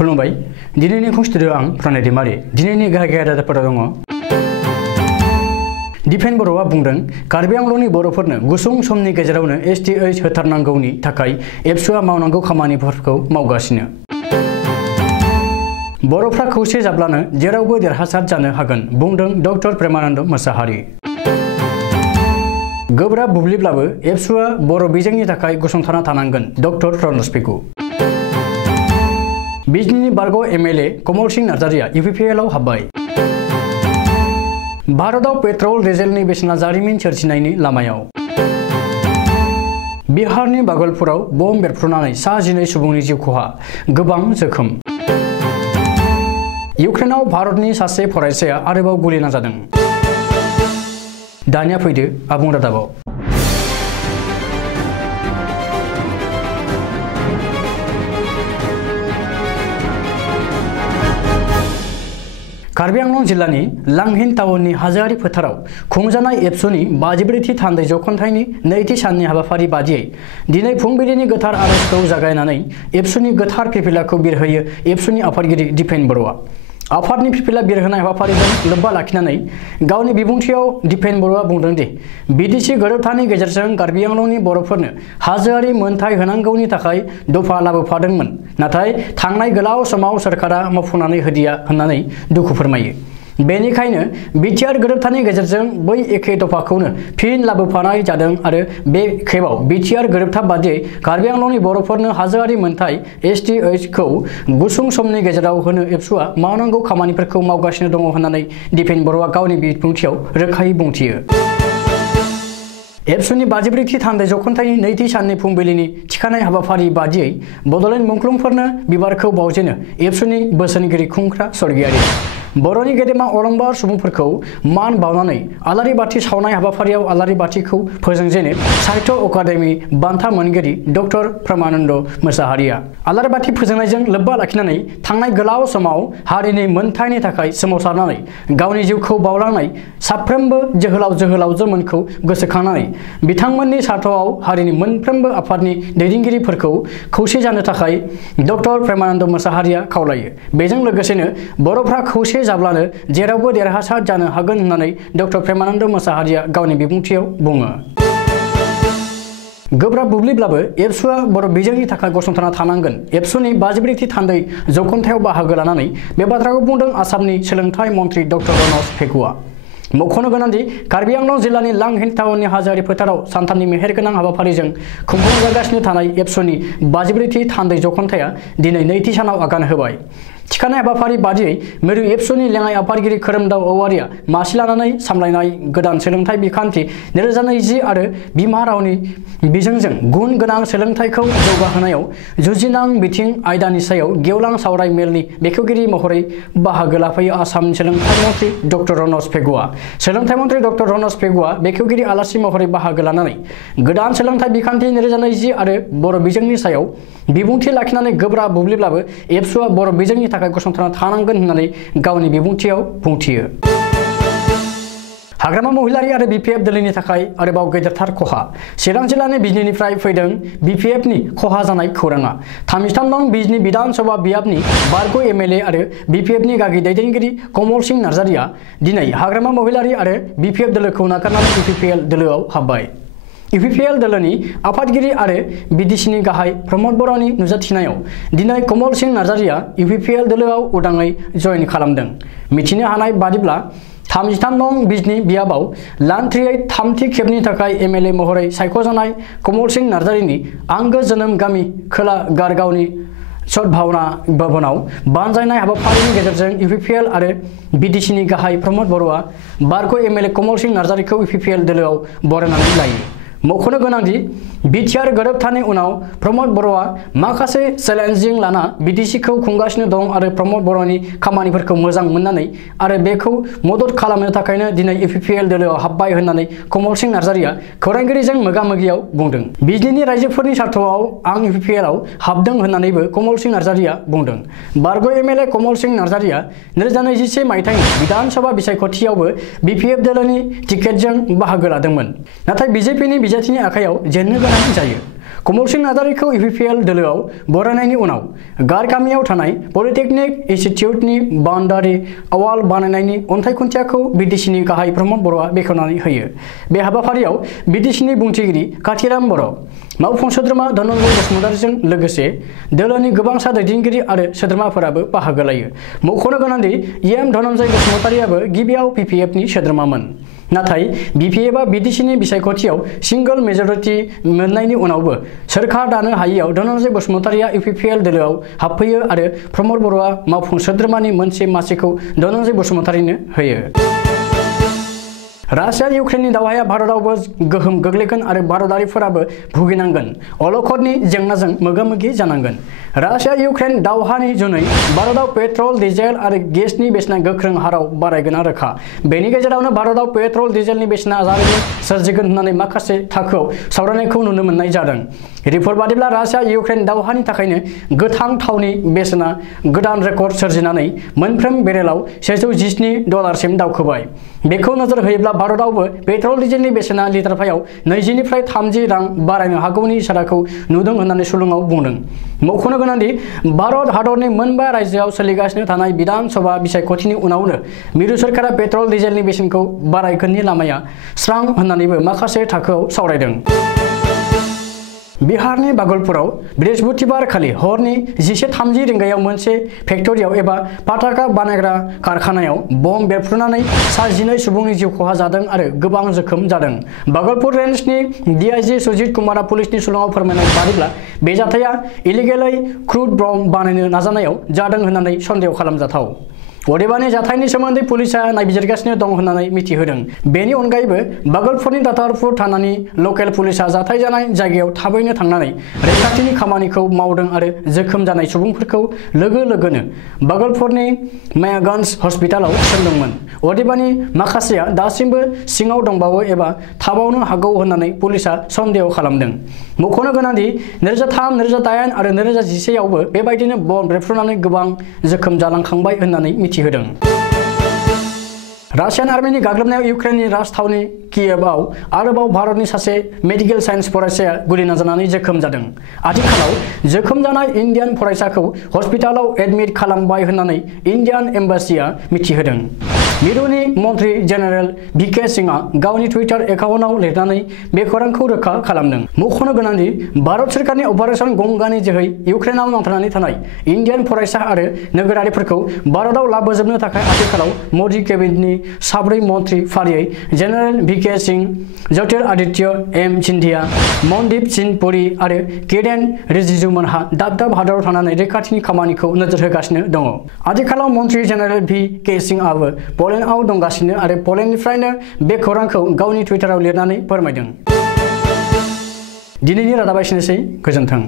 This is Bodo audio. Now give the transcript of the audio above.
खुलुमबाय दिनैनि खौस्टुडियो आं प्रणय दैमारि दिनैनि गाहाय रादाबफोराव दङ दिपेन बर'आ बुंदों कार्बि आंलंनि बर'फोरनो गुसुं समनि गेजेरावनो STH होथारनांगौनि थाखाय एबसुआ मावनांगौ खामानिफोरखौ मावगासिनो बर'फ्रा खौसे जाब्लानो जेरावबो देरहासार जानो हागोन बुंदों डक्टर प्रेमानन्द मोसाहारि गोब्राब बुब्लिब्लाबो एबसुआ बर' बिजोंनि थाखाय गसंथाना थानांगोन डक्टर रनज पेगु बिजनीनि बारग' MLA कमल सिंह नार्जारिया UPPL आव हाबबाय भारताव पेट्रल डिजेलनि बेसेना जारिमिन सोरजिनायनि लामायाव बिहारनि बागलपुराव बम बेरफ्रुनानै सा 12 सुबुंनि जिउ खहा गोबां जोखोम इउक्रेनाव भारतनि सासे फरायसाया आरोबाव गुलि नांजादों दानिया फैदो आबुं रादाबाव कार्बि आंलं जिल्लानि लांहिन टाउननि हाजोआरि फोथाराव खुंजानाय एबसुनि 54थि थान्दै जखन्थाइनि नैथि साननि हाबाफारि बादियै दिनै फुंबिलिनि गोथार आरजखौ जागायनानै एबसुनि गोथार फिरफिलाखौ बिरहोयो एबसुनि आफादगिरि दिपेन बर'आ आफादनि फिरफिला बिरहोनाय हाबाफारिजों लोब्बा लाखिनानै गावनि बिबुंथियाव दिपेन बर'आ बुंदों दि बिटिसि गोरोबथानि गेजेरजों कार्बि आंलंनि बर'फोरनो हाजोआरि मोनथाय होनांगौनि थाखाय दफा लाबोफादोंमोन नाथाय थांनाय गोलाव समाव सोरखारा मावफुंनानै होदिया होननानै दुखु फोरमायो बेनिखायनो बिटिआर गोरोबथानि गेजेरजों बै एखे दफाखौनो फिन लाबोफानाय जादों आरो बे खेबाव बिटिआर गोरोबथा बादियै कार्बि आंलंनि बर'फोरनो हाजोआरि मोनथाय STH खौ गुसुं समनि गेजेराव होनो एबसुआ मावनांगौ खामानिफोरखौ मावगासिनो दङ होननानै दिपेन बर'आ गावनि बिबुंथियाव रोखायै बुंथियो एबसुनि 54थि थान्दै जखन्थाइनि नैथि साननि फुंबिलिनि थिखानाय हाबाफारि बादियै बड'लेण्ड मुंख्लंफोरनो बिबारखौ बावजेनो एबसुनि बोसोनगिरि खुंख्रा स्वर्गियारि बर'नि गेदेमा अलंबार सुबुंफोरखौ मान बावनानै आलारि बाथि सावनाय हाबाफारियाव आलारि बाथिखौ फोजोंजेनो साहित्य अकादेमि बान्था मोनगिरि डक्टर प्रेमानन्द मोसाहारिया आलारि बाथि फोजोंनायजों लोब्बा लाखिनानै थांनाय गोलाव समाव हारिनि मोनथायनि थाखाय सोमावसारनानै गावनि जिउखौ बावलांनाय साफ्रोमबो जोहोलाव जोहोलावजोमोनखौ गोसोखांनानै बिथांमोननि सार्थआव हारिनि मोनफ्रोमबो आफादनि दैदेनगिरिफोरखौ खौसे जानो थाखाय डक्टर प्रेमानन्द मोसाहारिया खावलायो बेजों लोगोसेनो बर'फ्रा खौसे जाब्लानो जेरावबो देरहासार जानो हागोन होननानै डक्टर प्रेमानन्द मोसाहारिया गावनि बिबुंथियाव बुङो गोब्राब बुब्लिब्लाबो एबसुआ बर' बिजोंनि थाखाय गसंथाना थानांगोन एबसुनि 54थि थान्दै जखन्थायाव बाहागो लानानै बे बाथ्राखौ बुंदों आसामनि सोलोंथाइ मन्थ्रि डक्टर रनज पेगुआ मख'नो गोनांदि कार्बि आंलं जिल्लानि लांहिन टाउननि हाजोआरि फोथाराव सानथामनि मेहेरगोनां हाबाफारिजों खुंफुंजागासिनो थानाय एबसुनि 54थि थान्दै जखन्थाया दिनै नैथि सानाव आगान होबाय थिखानाय हाबाफारि बादियै मिरु एबसुनि लेङाइ आफादगिरि खोरोमदाव औवारिया मासि लानानै सामलायनाय गोदान सोलोंथाइ बिखान्थि 2020 आरो बिमा रावनि बिजोंजों गुन गोनां सोलोंथाइखौ जौगाहोनायाव जुजिनां बिथिं आयदानि सायाव गेवलां सावराय मेलनि बेखेवगिरि महरै बाहागो लाफैयो आसामनि सोलोंथाइ मन्थ्रि डक्टर रनज पेगुआ सोलोंथाइ मन्थ्रि डक्टर रनज पेगुआ बेखेवगिरि आलासि महरै बाहागो लानानै गोदान सोलोंथाइ बिखान्थि 2020 आरो बर' बिजोंनि सायाव बिबुंथि लाखिनानै गोब्राब बुब्लिब्लाबो एबसुआ बर' बिजोंनि थाखाय गसंथाना थानांगोन होननानै गावनि बिबुंथियाव बुंथियो हाग्रामा महिलारि आरो BPF दोलोनि थाखाय आरोबाव गेदेरथार खहा चिरां जिल्लानि बिजनीनिफ्राय फैदों BPF नि खहा जानाय खौराङा 33 नं बिजनी विधान सभा बियाबनि बारग' MLA आरो BPF नि गागि दैदेनगिरि कमल सिंह नार्जारिया दिनै हाग्रामा महिलारि आरो BPF दोलोखौ नागारनानै UPPL दोलोआव हाबबाय UPPL दोलोनि आफादगिरि आरो बिटिसिनि गाहाय प्रमद बर'नि नुजाथिनायाव दिनै कमल सिंह नार्जारिया UPPL दोलोआव उदाङै जयेन खालामदों मिथिनो हानाय बादिब्ला 33 नं बिजनी बियाबाव लान्थ्रियै थामथि खेबनि थाखाय MLA महरै सायख'जानाय कमल सिंह नार्जारिनि आंगो जोनोम गामि खोला गारगावनि सद्भावना भवनाव बानजायनाय हाबाफारिनि गेजेरजों UPPL आरो बिटिसिनि गाहाय प्रमद बर'आ बारग' MLA कमल सिंह नार्जारिखौ UPPL दोलोआव बरायनानै लायो मख'नो गोनांदि बिटिआर गोरोबथानि उनाव प्रमद बर'आ माखासे चेलेन्जिं लाना बिटिसिखौ खुंगासिनो दं आरो प्रमद बर'नि खामानिफोरखौ मोजां मोननानै आरो बेखौ मदद खालामनो थाखायनो दिनै UPPL दोलोआव हाबबाय होननानै कमल सिंह नार्जारिया खौरांगिरिजों मोगा-मोगियाव बुंदों बिजनीनि रायजोफोरनि सार्थआव आं UPPL आव हाबदों होननानैबो कमल सिंह नार्जारिया बुंदों बारग' MLA कमल सिंह नार्जारिया 2021 मायथाइनि विधान सभा बिसायख'थियावबो BPF दोलोनि टिकेटजों बाहागो लादोंमोन नाथाय BJP नि बिजाथिनि आखायाव जेननो गोनां जायो कमल सिंह नार्जारीखौ UPPL दोलोआव बरायनायनि उनाव गारगामियाव थानाय पलिटेकनिक इन्स्टिट्यूटनि बाउन्डारि वाल बानायनायनि अन्थाइ खुन्थियाखौ BTCनि गाहाय प्रमद बर'आ बेखेवनानै होयो। बे हाबाफारियाव BTCनि बुंथिगिरि काथिराम बर', मावफुं सोद्रोमा धनन्जय बसुमतारीजों लोगोसे दोलोनि गोबांसा दैदेनगिरि आरो सोद्रोमाफोराबो बाहागो लायो। मख'नो गोनांदि EM धनन्जय बसुमतारीयाबो गिबियाव BPFनि सोद्रोमामोन। नाथाय BPFआ BTCनि बिसायख'थियाव सिंगल मेजरिटी मोननायनि उनावबो सोरखार दानो हायैयाव धनन्जय बसुमतारीया UPPL दोलोआव हाबफैयो आरो प्रमद बर'आ मावफुं सोद्रोमानि मोनसे मासिखौ धनन्जय बसुमतारीनो होयो। रासिया इउक्रेननि दावहाया भारतावबो गोहोम गोग्लैगोन आरो भारतारिफोराबो भुगिनांगोन, अलखदनि जेंनाजों मोगा-मोगि जानांगोन। रासिया इउक्रेन दावहानि जुनै भारताव पेट्रल, डिजेल आरो गेसनि बेसेना गोख्रों हाराव बारायगोना रोखा। बेनि गेजेरावनो भारताव पेट्रल, डिजेलनि बेसेना जारिमिन सोरजिगोन होननानै माखासे थाखोआव सावरायनायखौ नुनो मोननाय जादों। रिपर्ट बादिब्ला रासिया इउक्रेन दावहानि थाखायनो गोथां थावनि बेसेना गोदान रेकर्ड सोरजिनानै मोनफ्रोम बेरेलाव $117 दावखोबाय। बेखौ नोजोर होयोब्ला भारतावबो पेट्रल, डिजेलनि बेसेना लिटारफायाव 20 निफ्राय 30 रां बारायनो हागौनि इसाराखौ नुदों होननानै सुलुङाव बुंदों। मख'नो गोनांदि भारत हादरनि मोनबा रायजोआव सोलिगासिनो थानाय बिधान सभा बिसायख'थिनि उनावनो मिरु सोरखारा पेट्रल, डिजेलनि बेसेनखौ बारायगोननि लामाया स्रां होननानैबो माखासे थाखोआव सावरायदों। बिहारनि बागलपुराव बृहस्पतिबार खालि हरनि 11:30 रिंगायाव मोनसे फेक्टरियाव एबा पटाखा बानायग्रा कारखानायाव बम बेरफ्रुनानै सा 12 सुबुंनि जिउ खहा जादों आरो गोबां जोखोम जादों। बागलपुर रेन्जनि DIG सुजित कुमारा पुलिसनि सुलुङाव फोरमायनाय बादिब्ला बे जाथाया इलिगेलै क्रुड बम बानायनो नाजानायाव जादों होननानै सन्देह खालामजाथाव। अदेबानि जाथायनि सोमोन्दै पुलिसआ नायबिजिरगासिनो दं होननानै मिथिहोदों। बेनि अनगायैबो बागलपुरनि दातारपुर थानानि लकेल पुलिसआ जाथाय जानाय जायगायाव थाबैनो थांनानै रैखाथिनि खामानिखौ मावदों आरो जोखोम जानाय सुबुंफोरखौ लोगो लोगोनो बागलपुरनि मायागन्ज हस्पिटालाव थिसनदोंमोन। अदेबानि माखासेया दासिमबो सिङाव दंबावो एबा थाबावनो हागौ होननानै पुलिसआ सन्देह खालामदों। मख'नो गोनांदि 2003, 2008 आरो 2011 आवबो बेबायदिनो बम बेरफ्रुनानै गोबां जोखोम जालांखांबाय होननानै मिथिहोदों। रासियान आर्मिनि गाग्लोबनायाव इउक्रेननि राजथावनि कियेभआव आरोबाव भारतनि सासे मेडिकेल साइन्स फरायसाया गुलि नांजानानै जोखोम जादों। आथिखालाव जोखोम जानाय इन्डियान फरायसाखौ हस्पिटालाव एडमिट खालामबाय होननानै इन्डियान एम्बासिआ मिथिहोदों। मिरुनि मन्त्रि जेनेरेल VK सिंहआ गावनि टुइटार एकाउन्टआव लिरनानै बे खौरांखौ रोखा खालामदों। मख'नो गोनांदि भारत सोरखारनि अपारेशन गंगानि जोहै इउक्रेनाव नांथानानै थानाय इन्डियान फरायसा आरो नोगोरारिफोरखौ भारताव लाबोजोबनो थाखाय आथिखालाव मोदी केबिनेटनि 4 मन्त्रि फारियै general VK Singh, Jyotiraditya M Scindia, Mandeep Singh Puri आरो किरेन रिजिजुमोनहा दाब दाब हादराव थानानै रैखाथिनि खामानिखौ नोजोर होगासिनो दङ। आथिखालाव मन्त्रि जेनेरेल VK सिंहआबो पलेन्डआव दंगासिनो आरो पलेन्डनिफ्रायनो बे खौरांखौ गावनि टुइटाराव लिरनानै फोरमायदों। दिनैनि रादाबा एसेनोसै, गोजोन्थों।